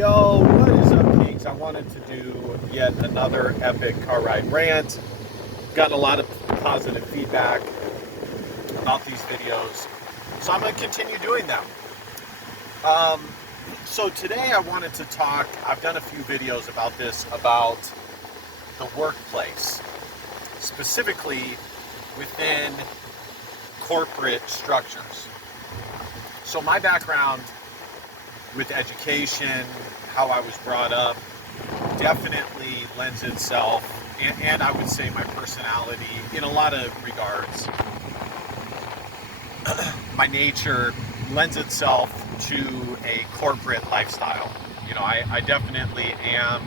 Yo, what is up, geeks? I wanted to do yet another epic car ride rant. Gotten a lot of positive feedback about these videos, so I'm going to continue doing them. So today I wanted to talk, I've done a few videos about this, about the workplace, specifically within corporate structures. So my background with education, how I was brought up, definitely lends itself, and I would say my personality in a lot of regards, my nature lends itself to a corporate lifestyle. You know, I definitely am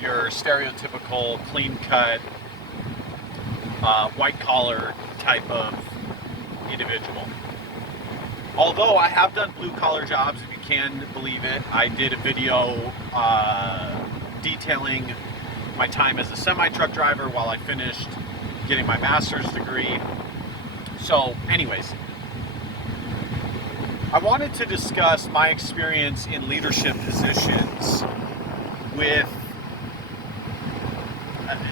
your stereotypical clean-cut, white-collar type of individual. Although I have done blue-collar jobs, if you can believe it. I did a video detailing my time as a semi-truck driver while I finished getting my master's degree. So anyways, I wanted to discuss my experience in leadership positions with,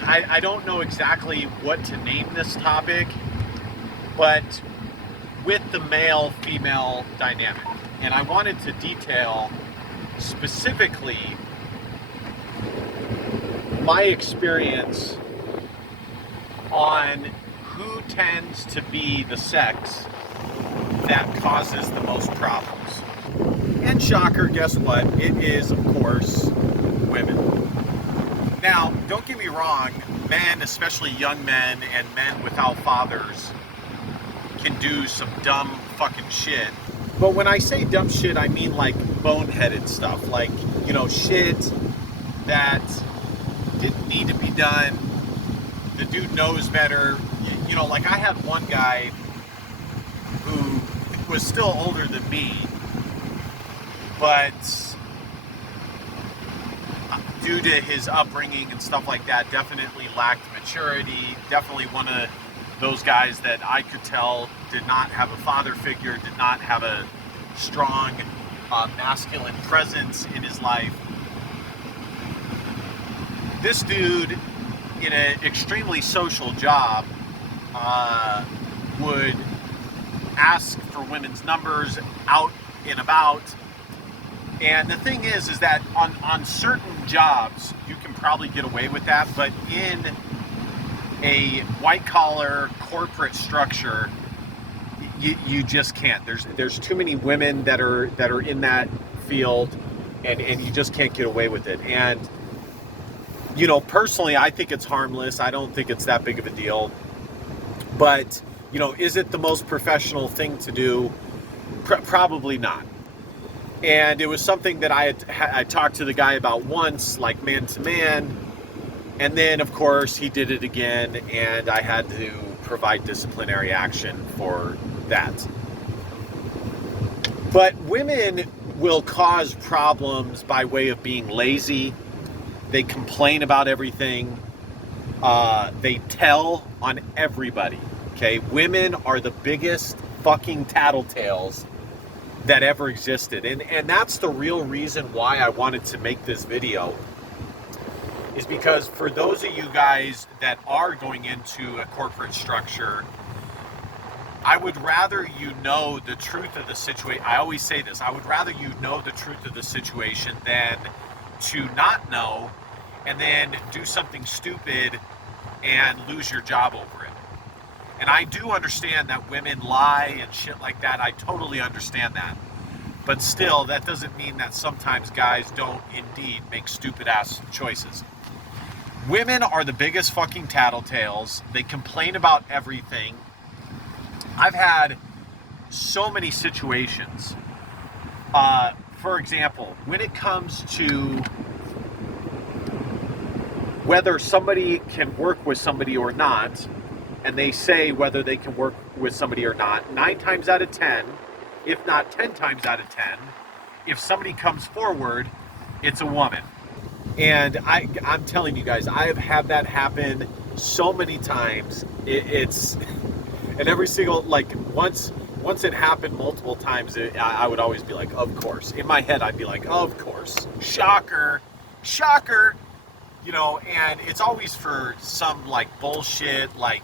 I don't know exactly what to name this topic, but with the male-female dynamic. And I wanted to detail specifically my experience on who tends to be the sex that causes the most problems. And shocker, guess what? It is, of course, women. Now, don't get me wrong, men, especially young men and men without fathers, can do some dumb fucking shit. But when I say dumb shit, I mean like boneheaded stuff. Like, you know, shit that didn't need to be done. The dude knows better. You know, like I had one guy who was still older than me, but due to his upbringing and stuff like that, definitely lacked maturity. Definitely one of those guys that I could tell did not have a father figure, did not have a strong masculine presence in his life. This dude, in an extremely social job, would ask for women's numbers out and about. And the thing is that on certain jobs, you can probably get away with that, but in a white-collar corporate structure, you just can't. There's too many women that are in that field, and you just can't get away with it. And you know, personally, I think it's harmless. I don't think it's that big of a deal. But you know, is it the most professional thing to do? Probably not. And it was something that I talked to the guy about once, like man to man. And then, of course, he did it again, and I had to provide disciplinary action for that. But women will cause problems by way of being lazy. They complain about everything. They tell on everybody. Okay, women are the biggest fucking tattletales that ever existed. And that's the real reason why I wanted to make this video. Is because for those of you guys that are going into a corporate structure, I would rather you know the truth of the situation. I always say this, I would rather you know the truth of the situation than to not know and then do something stupid and lose your job over it. And I do understand that women lie and shit like that. I totally understand that. But still, that doesn't mean that sometimes guys don't indeed make stupid ass choices. Women are the biggest fucking tattletales. They complain about everything. I've had so many situations. For example, when it comes to whether somebody can work with somebody or not, and they say whether they can work with somebody or not, 9 times out of 10, if not 10 times out of 10, if somebody comes forward, it's a woman. And I'm telling you guys, I have had that happen so many times. It's and every single, like, once once it happened multiple times, I would always be like, of course. In my head, I'd be like, of course. Shocker. Shocker. You know, and it's always for some like bullshit, like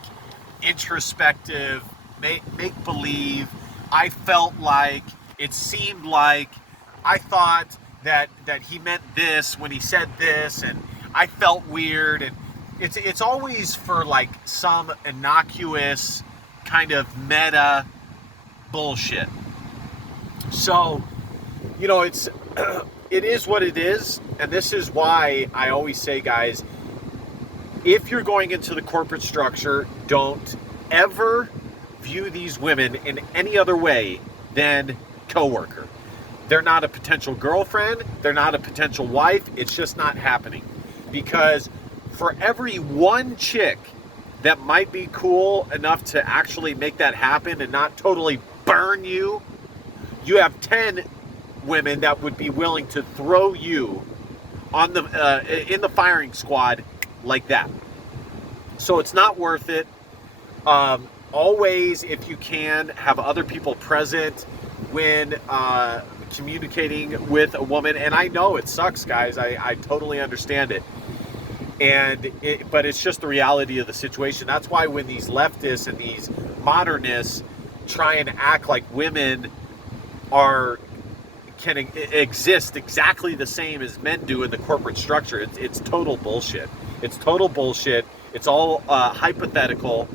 introspective, make believe. I felt like, it seemed like, I thought that he meant this when he said this, and I felt weird, and it's always for like some innocuous kind of meta bullshit. So, you know, it is what it is, and this is why I always say, guys, if you're going into the corporate structure, don't ever view these women in any other way than coworker. They're not a potential girlfriend, they're not a potential wife, it's just not happening. Because for every one chick that might be cool enough to actually make that happen and not totally burn you, you have 10 women that would be willing to throw you on the in the firing squad like that. So it's not worth it. Always, if you can, have other people present when communicating with a woman. And I know it sucks, guys. I totally understand it. But it's just the reality of the situation. That's why when these leftists and these modernists try and act like women can exist exactly the same as men do in the corporate structure, it's total bullshit. It's total bullshit. It's all hypothetical,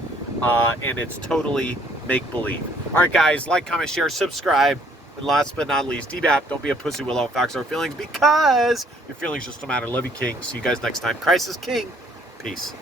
and it's totally make-believe. All right, guys, like, comment, share, subscribe. And last but not least, DBAP, don't be a pussy, willow, facts or feelings, because your feelings just don't matter. Love you, King. See you guys next time. Christ is King. Peace.